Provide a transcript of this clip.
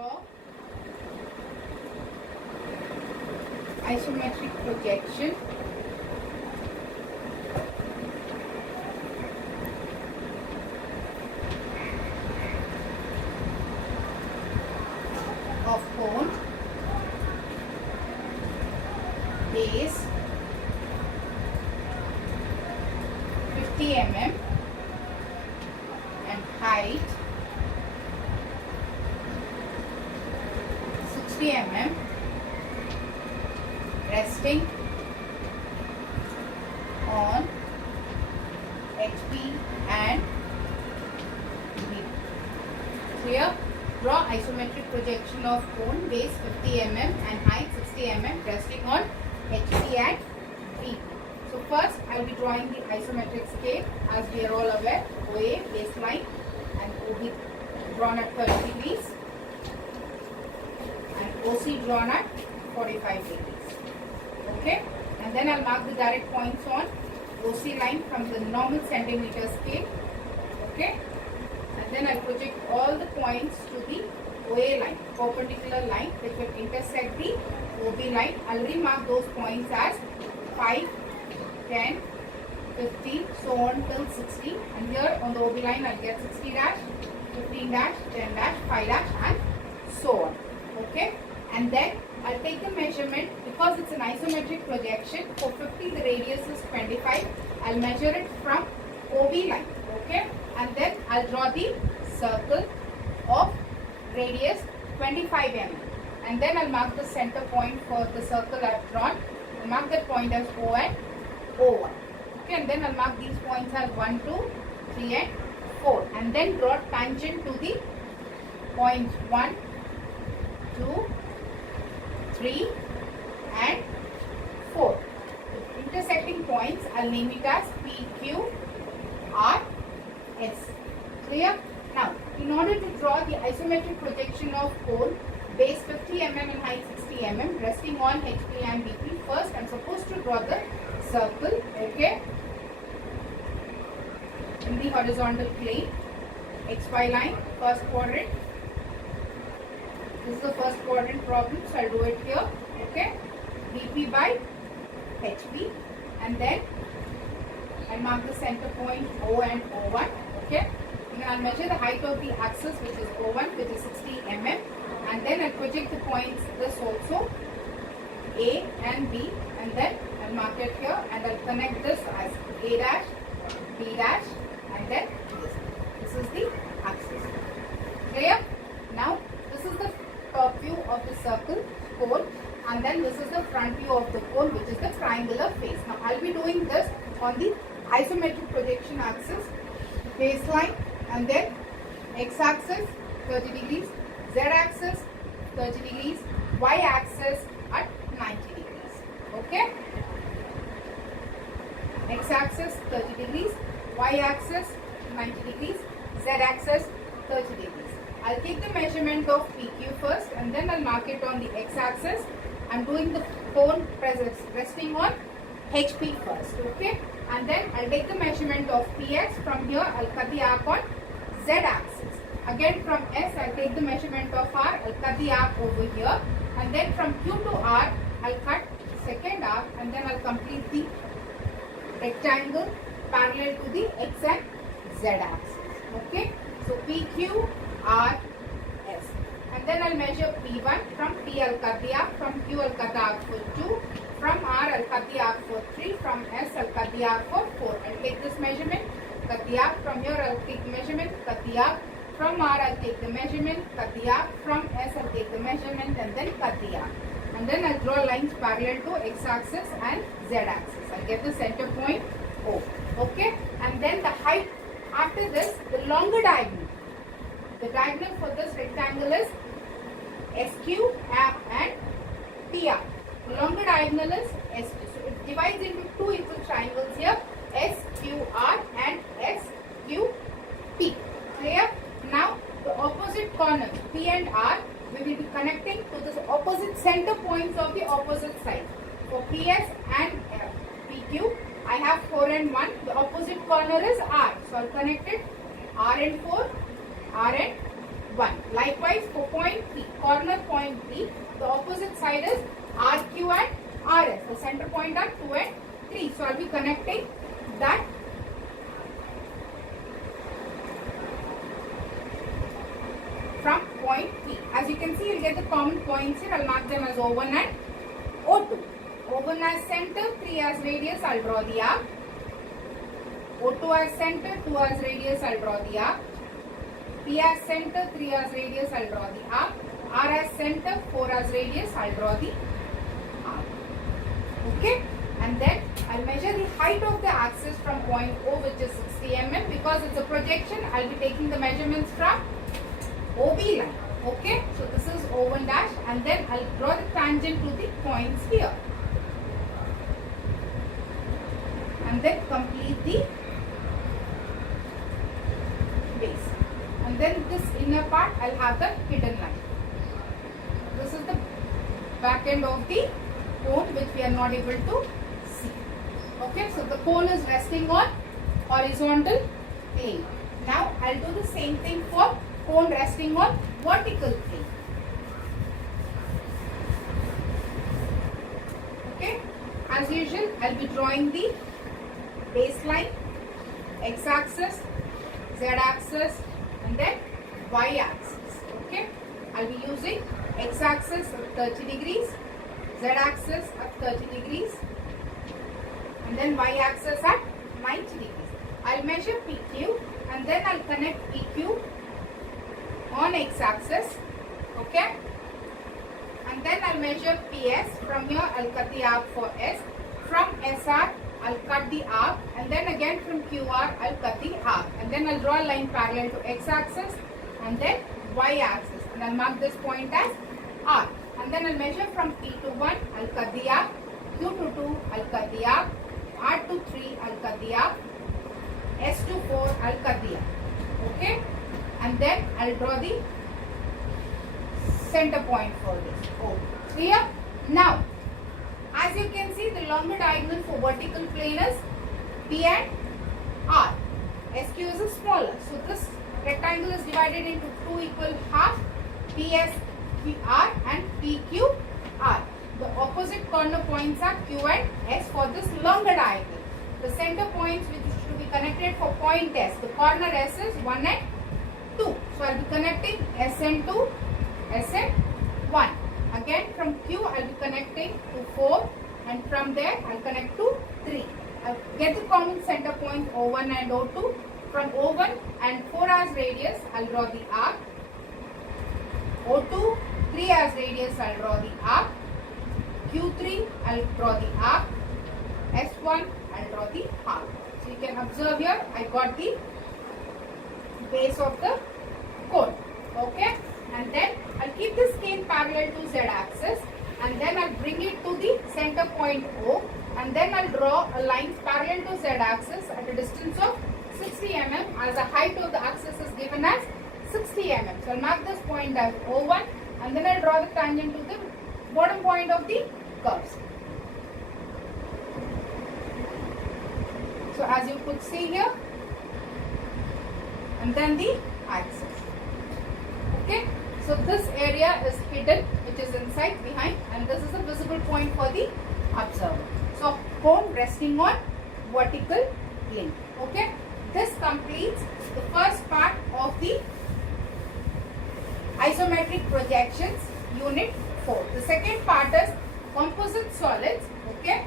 draw isometric projection of cone base 50 mm and height 60 mm, resting on HP and V. Clear? Draw isometric projection of cone base 50 mm and height 60 mm resting on HP and V. So first I will be drawing the isometric scale. As we are all aware, OA baseline and OB drawn at 30 degrees and OC drawn at 45 degrees. Okay, and then I'll mark the direct points on OC line from the normal centimeter scale. Okay, and then I'll project all the points to the OA line, perpendicular line which will intersect the OB line. I'll remark those points as 5, 10, 15, so on till 60, and here on the OB line I'll get 60 dash, 15 dash, 10 dash, 5 dash and so on. Okay, and then I'll take the measurement because it's an isometric projection. For 50 the radius is 25. I'll measure it from OB line. Okay, and then I'll draw the circle of radius 25 mm, and then I'll mark the center point for the circle I've drawn. I'll mark that point as O and O1. Okay, and then I'll mark these points as 1, 2, 3 and 4, and then draw tangent to the points 1, 2, 3 and 4. The intersecting points I'll name it as P, Q, R, S. Clear? Now, in order to draw the isometric projection of cone base 50 mm and height 60 mm resting on HP and BP, first I'm supposed to draw the circle. Okay, in the horizontal plane, XY line, first quadrant. This is the first quadrant problem, so I'll do it here. Okay, BP by HP, and then I'll mark the center point O and O1. Okay, and I'll measure the height of the axis, which is O1, which is 60 mm, and then I'll project the points this also, A and B, and then I'll mark it here and I'll connect this as A dash, B dash, and then this. This is the axis. Clear? Now this is the top view of the circle cone, and then this is the front view of the cone, which is the triangular face. Now I'll be doing this on the isometric projection axis, baseline, and then x-axis 30 degrees, z-axis 30 degrees, y-axis at 90 degrees. Okay, x-axis 30 degrees, y-axis 90 degrees, z-axis 30 degrees. I'll take the measurement of PQ first, and then I'll mark it on the x-axis. I'm doing the cone resting on HP first. Okay, and then I'll take the measurement of PX. From here I'll cut the arc on Z-axis. Again from S I'll take the measurement of R. I'll cut the arc over here, and then from Q to R I'll cut second arc, and then I'll complete the rectangle parallel to the X and Z axis. Okay, so PQ, R, S, and then I'll measure P1. From P I'll cut the arc, from Q I'll cut the arc for 2, from R I'll cut the arc for 3, from S I'll cut the arc for 4. I'll take this measurement, cut the arc. From here I'll take the measurement, cut the arc. From R I'll take the measurement, cut the arc. From S I'll take the measurement and then cut the arc. And then I'll draw lines parallel to x-axis and z-axis. I'll get the center point O. Okay, and then the height after this, the longer diagonal. The diagonal for this rectangle is SQ and PR. The longer diagonal is SQ. So it divides into two equal triangles here, SQR and SQP. Clear? Now the opposite corners P and R, we will be connecting to the opposite center points of the opposite side. For PS and PQ, I have 4 and 1. The opposite corner is R. So I'll connect it R and 4, R and 1. Likewise for point P. corner point B. The opposite side is RQ and RS. The center point are 2 and 3. So I'll be connecting that from point P. As you can see, you'll get the common points here. I'll mark them as O1 and O2. O1 as center, 3 as radius, I'll draw the arc. O2 as center, 2 as radius, I'll draw the arc. P as center, 3 as radius, I'll draw the arc. R as center, 4 as radius, I'll draw the arc. Okay? And then I'll measure the height of the axis from point O, which is 60 mm. Because it's a projection, I'll be taking the measurements from OB line. Okay? So this is O1 dash, and then I'll draw the tangent to the points here. And then complete the base. And then this inner part, I'll have the hidden line. This is the back end of the cone, which we are not able to see. Okay, so the cone is resting on horizontal plane. Now I'll do the same thing for cone resting on vertical plane. Okay, as usual, I'll be drawing the baseline, x-axis, z-axis, and then y-axis. Okay, I'll be using x-axis at 30 degrees, z-axis at 30 degrees, and then y-axis at 90 degrees. I'll measure PQ, and then I'll connect PQ on x-axis. Okay, and then I'll measure PS. From here I'll cut the arc for S. From SR I'll cut the arc, and then again from QR I'll cut the arc, and then I'll draw a line parallel to x-axis and then y-axis, and I'll mark this point as R. And then I'll measure from P to 1, I'll cut the arc. Q to 2, I'll cut the arc. R to 3, I'll cut the arc. S to 4, I'll cut the arc. Okay, and then I'll draw the center point for this. Oh, clear? Now, as you can see, the longer diagonal for vertical plane is P and R. SQ is smaller. So this rectangle is divided into 2 equal half, PSR and PQR. The opposite corner points are Q and S for this longer diagonal. The center points which should be connected for point S. The corner S is 1 and 2. So I'll be connecting S and 2, S and 1. Again from Q I'll be connecting to 4, and from there I'll connect to 3. I'll get the common center point O1 and O2. From O1 and 4 as radius I'll draw the arc. O2, 3 as radius I'll draw the arc. Q3 I'll draw the arc. S1 I'll draw the arc. So you can observe here I got the base of the cone. Okay, and then I'll keep this cane parallel to z-axis, and then I'll bring it to the center point O, and then I'll draw a line parallel to z-axis at a distance of 60 mm, as the height of the axis is given as 60 mm. So I'll mark this point as O1, and then I'll draw the tangent to the bottom point of the curves. So as you could see here, and then the axis. Okay, so this area is hidden, which is inside, behind, and this is a visible point for the observer. So cone resting on vertical plane. Okay, this completes the first part of the isometric projections unit 4. The second part is composite solids. Okay,